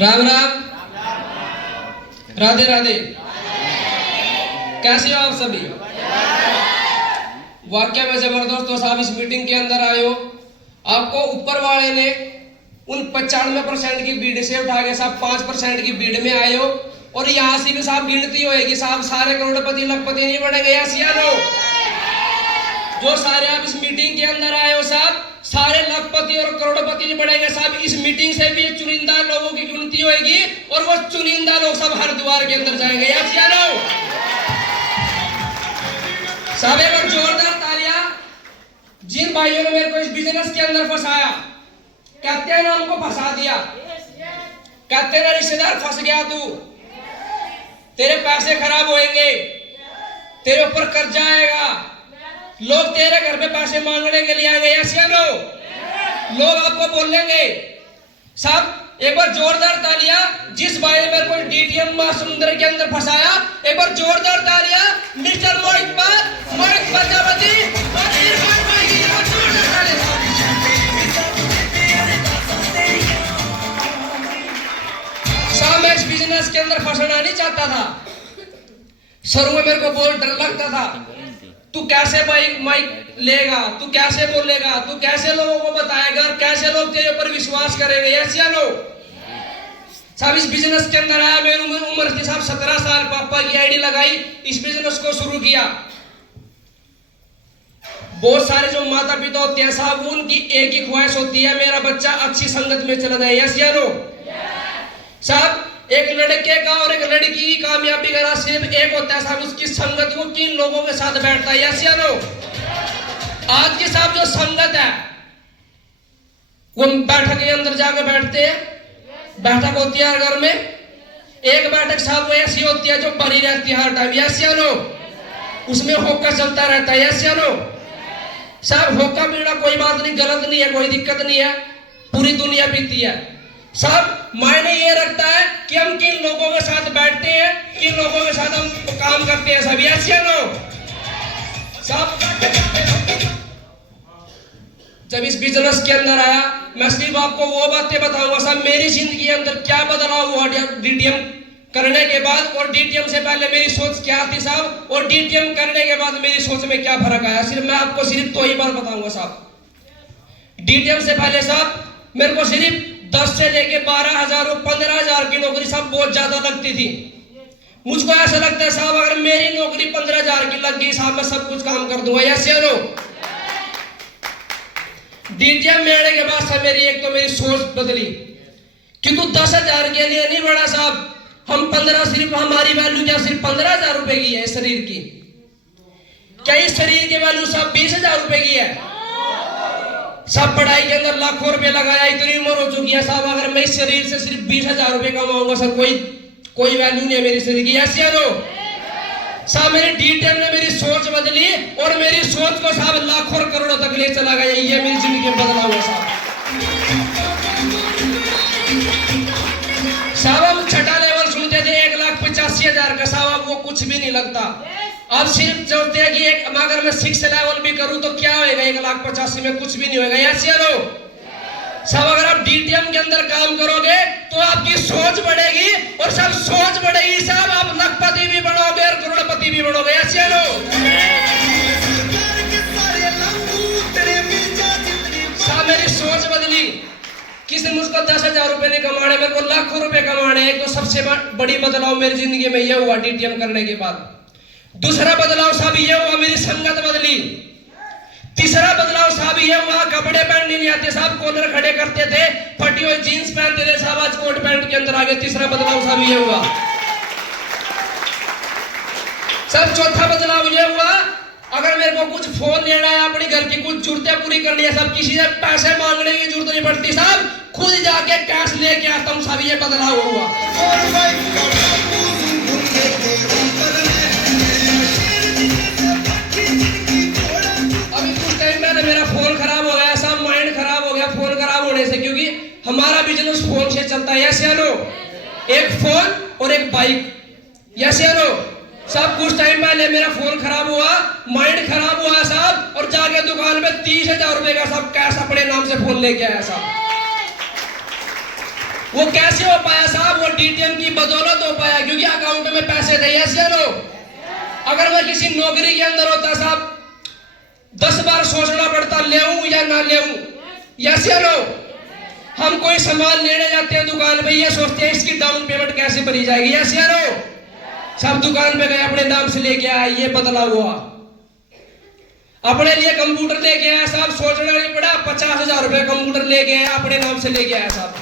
राम राम, राधे राधे। कैसे हो आप सभी? वाकई में जबरदस्त हो साहब। इस मीटिंग के अंदर आए हो, आपको ऊपर वाले ने उन 95% की भीड़ से उठा के साहब 5% की भीड़ में आए हो। और यहाँ से भी साहब गिनती होएगी साहब, सारे करोड़पति लखपति नहीं बढ़ेंगे। या नो जो सारे आप इस मीटिंग के अंदर आए हो साहब, सारे लखपति और करोड़पति नहीं बढ़ेंगे साहब। इस मीटिंग से भी चुनिंदा लोगों की गिनती होगी और वो चुनिंदा लोग सब हरिद्वार के अंदर जाएंगे। या नो साहब, एक बार जोरदार तालियां जिन भाइयों ने मेरे को इस बिजनेस के अंदर फंसाया। कहते हैं ना, हमको फंसा दिया। कहते हैं ना, रिश्तेदार फंस गया तू, तेरे पैसे खराब होएंगे, तेरे ऊपर कर्जा आएगा, लोग तेरे घर पे पैसे मांगने के लिए आएंगे। ऐसे लोग आपको बोलेंगे। साहब एक बार जोरदार तालियां जिस भाई ने मेरे को डीटीएम मां समुद्र के अंदर फंसाया। एक बार जोरदार तालियां मिस्टर मोहित प्रजापति। साहब मैं इस बिजनेस के अंदर फंसना नहीं चाहता था। शुरू में मेरे को बहुत डर लगता था, तू कैसे माइक लेगा, तू कैसे बोलेगा, तू कैसे लोगों को बताएगा और कैसे लोग तेरे ऊपर विश्वास करेंगे। ऐसे लोग साहब इस बिजनेस के अंदर आया। मेरी उम्र थी साहब 17 साल। पापा की आईडी लगाई, इस बिजनेस को शुरू किया। बहुत सारे जो माता पिता होते हैं साहब, उनकी एक ही ख्वाहिश होती है, मेरा बच्चा अच्छी संगत में चला जाए। ऐसे लोग साहब, एक लड़के का और एक लड़की की कामयाबी का राज सिर्फ एक होता है साहब, उसकी संगत। वो किन लोगों के साथ बैठता है। ऐसे लोग आज की साहब जो संगत है, वो बैठक के अंदर जाकर बैठते हैं। बैठक होती है हर घर में। एक बैठक साहब वो ऐसी होती है जो भरी रहती है हर टाइम। ऐसे लोग उसमें होका चलता रहता है। ऐसे लोग साहब, होका पीना कोई बात नहीं, गलत नहीं है, कोई दिक्कत नहीं है, पूरी दुनिया पीती है। साहब मायने ये रखता है कि हम किन लोगों के साथ बैठते हैं, किन लोगों के साथ हम काम करते हैं। सभी ऐसे लोग साहब, जब इस बिजनेस के अंदर आया, मैं सिर्फ आपको वो बातें बताऊंगा साहब, मेरी जिंदगी के अंदर क्या बदलाव हुआ डीटीएम करने के बाद, और डीटीएम से पहले मेरी सोच क्या थी साहब, और डीटीएम करने के बाद मेरी सोच में क्या फर्क आया। सिर्फ मैं आपको सिर्फ दो ही बार बताऊंगा साहब। डीटीएम से पहले साहब मेरे को सिर्फ 10 से लेके 12,000 और 15,000 की नौकरी साहब बहुत ज्यादा लगती थी। मुझको ऐसा लगता है साहब, अगर मेरी नौकरी 15,000 की लग गई साहब, मैं सब कुछ काम कर दूंगा। ऐसे लोग डीटीएम में आने के बाद साहब मेरी एक तो मेरी सोच बदली कि तू 10,000 के लिए नहीं बढ़ा साहब, हम 15, सिर्फ हमारी वैल्यू क्या सिर्फ 15,000 रुपए की है शरीर की। क्या इस शरीर की वैल्यू साहब 20,000 रुपए की है? सब पढ़ाई के अंदर लाखों रुपए लगाया, इतनी उम्र हो चुकी है साहब, अगर मैं इस शरीर से सिर्फ 20,000 रुपए कमाऊंगा सर, कोई वैल्यू नहीं है मेरी शरीर की। ऐसे लोग साहब, मेरी डीटीएम ने मेरी सोच बदली और मेरी सोच को साहब लाखों और करोड़ों तक ले चला गया। ये मेरी जिंदगी में बदलाव हुआ साहब। साहब हम छठा लेवल सुनते थे 1,85,000 का साहब, वो कुछ भी नहीं लगता। अब सिर्फ चलते हैं कि एक अगर मैं 6 लेवल भी करूं तो क्या होएगा, 1,85,000 में कुछ भी नहीं होएगा। ऐसे लोग सब, अगर आप डीटीएम के अंदर काम करोगे तो आपकी सोच बढ़ेगी, और सब सोच बढ़ेगी साहब, आप लखपति भी बनोगे और करोड़पति भी बनोगे। ऐसे लोग साहब मेरी सोच बदली। किसी ने मुझको 10,000 रुपए नहीं कमाने, मेरे को लाखों रुपए कमाने। एक तो सबसे बड़ी बदलाव मेरी जिंदगी में यह हुआ डीटीएम करने के बाद। दूसरा बदलाव साहब ये हुआ, मेरी संगत बदली। तीसरा बदलाव साहब ये हुआ, कपड़े पहनने नहीं आते साहब, कॉलर खड़े करते थे, फटी हुई जींस पहनते थे साहब, आज कोट पैंट के अंदर आ गए। तीसरा बदलाव साहब ये हुआ। साहब चौथा बदलाव ये हुआ, अगर मेरे को कुछ फोन लेना है, अपनी घर की कुछ जरूरतें पूरी करनी है साहब, किसी से पैसे मांगने की जरूरत नहीं पड़ती साहब, खुद जाके कैश लेके आता हूं साहब। ये बदलाव हुआ। मेरा फोन खराब हो गया साहब, माइंड खराब हो गया फोन खराब होने से, क्योंकि हमारा बिजनेस फोन से चलता है। ऐसे लोग एक फोन और एक बाइक। ऐसे लोग साहब कुछ टाइम पहले मेरा फोन खराब हुआ, माइंड खराब हुआ साहब, और जाके दुकान में 30,000 रुपए का साहब कैश अपने नाम से फोन लेके आया साहब। वो कैसे हो पाया साहब? वो डीटीएम की बदौलत हो पाया, क्योंकि अकाउंट में पैसे थे। यस या नो? अगर मैं किसी नौकरी के अंदर होता साहब, 10 बार सोचना पड़ता लेऊं या ना लेऊं। यस या नो? हम कोई सामान लेने जाते हैं दुकान पे, ये सोचते हैं इसकी डाउन पेमेंट कैसे भरी जाएगी। यस या नो? सब दुकान पे गए, अपने नाम से लेके आया, ये बदला हुआ। अपने लिए कंप्यूटर लेके आया साहब, सोचना नहीं पड़ा, 50,000 रुपए कंप्यूटर लेके आया, अपने नाम से लेके आया साहब।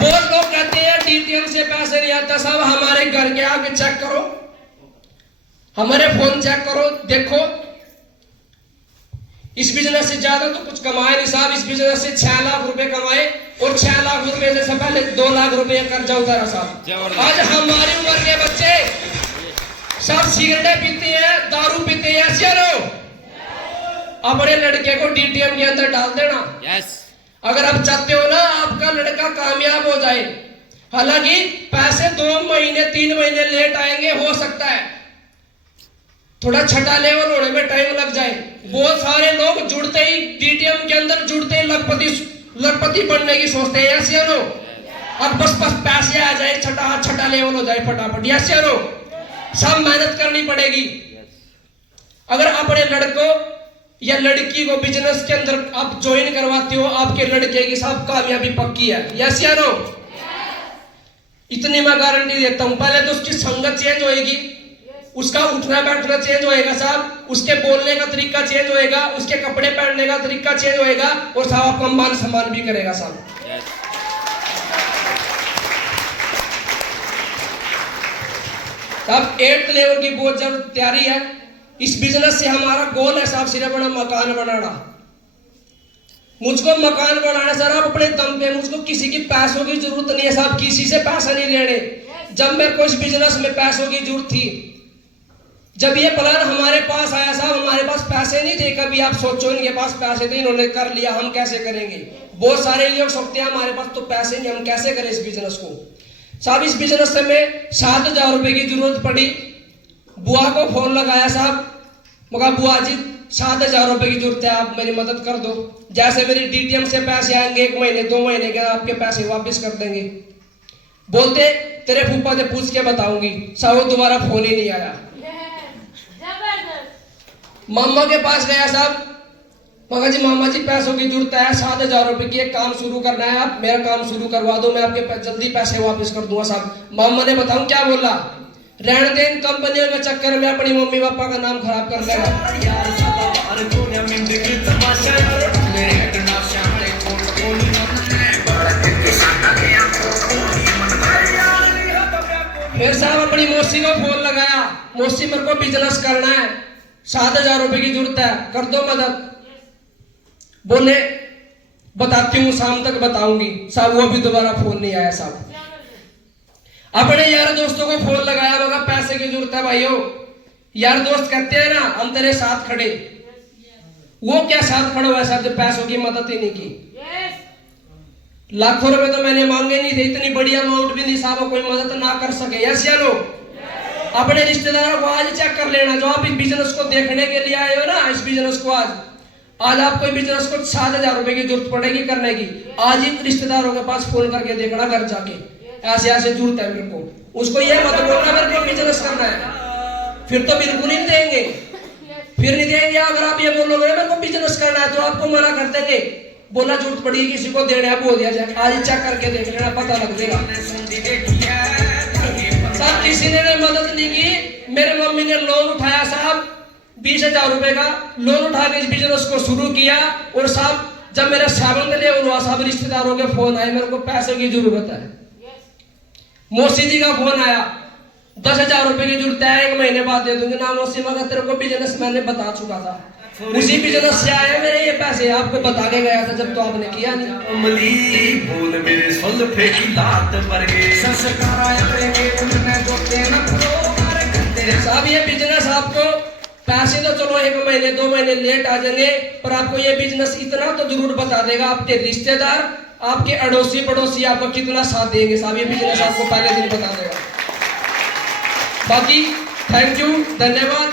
बहुत लोग कहते हैं डीटीएम से पैसे नहीं आता साहब। हमारे घर के आगे चेक करो, हमारे फोन चेक करो, देखो इस बिजनेस से ज्यादा तो कुछ कमाए नहीं साहब। इस बिजनेस से 6 लाख रुपए कमाए, और 6 लाख रुपए से पहले 2 लाख रुपए कर्जा उतारा साहब। आज हमारी उम्र के बच्चे सब सिगरेटें पीते हैं, दारू पीते हैं। ऐसे लो, अपने लड़के को डीटीएम के अंदर डाल देना। यस। अगर आप चाहते हो ना आपका लड़का कामयाब हो जाए, हालांकि पैसे 2 महीने 3 महीने लेट आएंगे, हो सकता है थोड़ा छठा लेवल होने में टाइम लग जाए। बहुत सारे लोग जुड़ते ही डीटीएम के अंदर जुड़ते ही लखपति बनने की सोचते हैं। यस या नो? अब बस पैसे आ जाए, छठा लेवल हो जाए फटाफट। यस या नो? सब मेहनत करनी पड़ेगी। अगर अपने लड़कों या लड़की को बिजनेस के अंदर आप ज्वाइन करवाते हो, आपके लड़के की सब कामयाबी पक्की है। यस या नो? इतनी मैं गारंटी देता हूं। पहले तो उसकी संगत चेंज होएगी, उसका उठना बैठना चेंज होएगा साहब, उसके बोलने का तरीका चेंज होएगा, उसके कपड़े पहनने का तरीका चेंज होएगा, और साहब आपका मान सम्मान भी करेगा साहब। साहब 8th लेवल की बहुत जरूर तैयारी है। इस बिजनेस से हमारा गोल है साहब सिर्फ अपना मकान बनाना। मुझको मकान बनाना सर आप अपने दम पे, मुझको किसी की पैसों की जरूरत नहीं है साहब, किसी से पैसा नहीं लेने। जब मेरे को इस बिजनेस में पैसों की जरूरत थी, जब ये प्लान हमारे पास आया साहब, हमारे पास पैसे नहीं थे। कभी आप सोचो इनके पास पैसे थे, इन्होंने कर लिया, हम कैसे करेंगे? बहुत सारे लोग सोचते हैं हमारे पास तो पैसे नहीं, हम कैसे करें इस बिजनेस को। साहब इस बिजनेस में 7,000 रुपए की जरूरत पड़ी। बुआ को फोन लगाया साहब, मगर बुआ जी 7,000 रुपए की जरूरत है, आप मेरी मदद कर दो। जैसे मेरी डीटीएम से पैसे आएंगे 1 महीने 2 महीने के आपके पैसे वापस कर देंगे। बोलते तेरे फूफा से पूछ के बताऊंगी। साहब वो दोबारा फोन ही नहीं आया। मामा के पास गया साहब, मगर जी मामा जी पैसों की जरूरत है, 7,000 रुपए की एक काम शुरू करना है, आप मेरा काम शुरू करवा दो, मैं आपके जल्दी पैसे वापस कर दूंगा साहब। मामा ने बताऊं क्या बोला? रहने दे, इन कंपनियों के चक्कर में अपनी मम्मी पापा का नाम खराब कर लेगा। फिर साहब अपनी मौसी को फोन लगाया, मौसी मेरे को बिजनेस करना है, 7,000 रुपए की जरूरत है, कर दो मदद। बोले बताती हूँ, शाम तक बताऊंगी। साहब वो भी दोबारा फोन नहीं आया साहब। अपने यार दोस्तों को फोन लगाया, मगर पैसे की जरूरत है भाइयों। यार दोस्त कहते हैं ना हम तेरे साथ खड़े, वो क्या साथ खड़े हुआ साहब जब पैसों की मदद ही नहीं की। लाखों रुपए तो मैंने मांगे नहीं थे, इतनी बड़ी अमाउंट भी नहीं साहब कोई मदद ना कर सके। यस या नो? अपने रिश्तेदारों को आज चेक कर लेना, जो आप इस बिजनेस को देखने के लिए आए हो ना, इस बिजनेस को आज आपको इस बिजनेस को 7,000 रुपए की जरूरत पड़ेगी करने की। आज ही रिश्तेदारों के पास फोन करके देखना घर जाके, ऐसे ऐसे जरूरत है मेरे को। उसको ये मत बोलना मेरे को बिजनेस करना है, फिर तो बिल्कुल नहीं देंगे, फिर नहीं देंगे। अगर आप ये बोलोगे मेरे को बिजनेस करना है तो आपको मना कर देंगे। बोला जरूरत पड़ी किसी को देने है, बोल दिया जाए, आज ही चेक करके देख लेना, पता लग जाएगा। साहब किसी ने मदद नहीं की। मेरे मम्मी ने लोन उठाया साहब 20,000 रुपए का, लोन उठा के इस बिजनेस को शुरू किया। और साहब जब मेरा 7th लेवल हुआ साहब, रिश्तेदारों के फोन आए, मेरे को पैसे की जरूरत है। मौसी जी का फोन आया, 10,000 रुपए की जरूरत है, 1 महीने बाद दे दूंगी ना मौसी, मगर तेरे को बिजनेस मैंने बता चुका था। उसी बिजनेस से आए मेरे ये पैसे, आपको बता के गया था जब तो आपने किया नहीं। अमली बोल मेरे सुल्फे की लात पर गए संस्कार आए के उन्हें दोते न खो कर गंदे। साहब ये बिजनेस आपको पैसे तो चलो 1 महीने 2 महीने लेट आ जाएंगे, पर आपको ये बिजनेस इतना तो जरूर बता देगा, आपके रिश्तेदार आपके अड़ोसी पड़ोसी आपको कितना साथ देंगे। साहब ये बिजनेस आपको पहले दिन बता देगा। बाकी थैंक यू, धन्यवाद।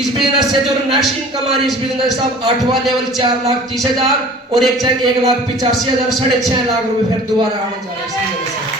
इस बिजनेस से जो नेशनल इनकम आ रही है इस बिजनेस साहब 8वां लेवल 4,30,000 और एक 1,85,000 6.5 लाख रुपए फिर दोबारा आने जा रहे हैं इस बिजनेस से।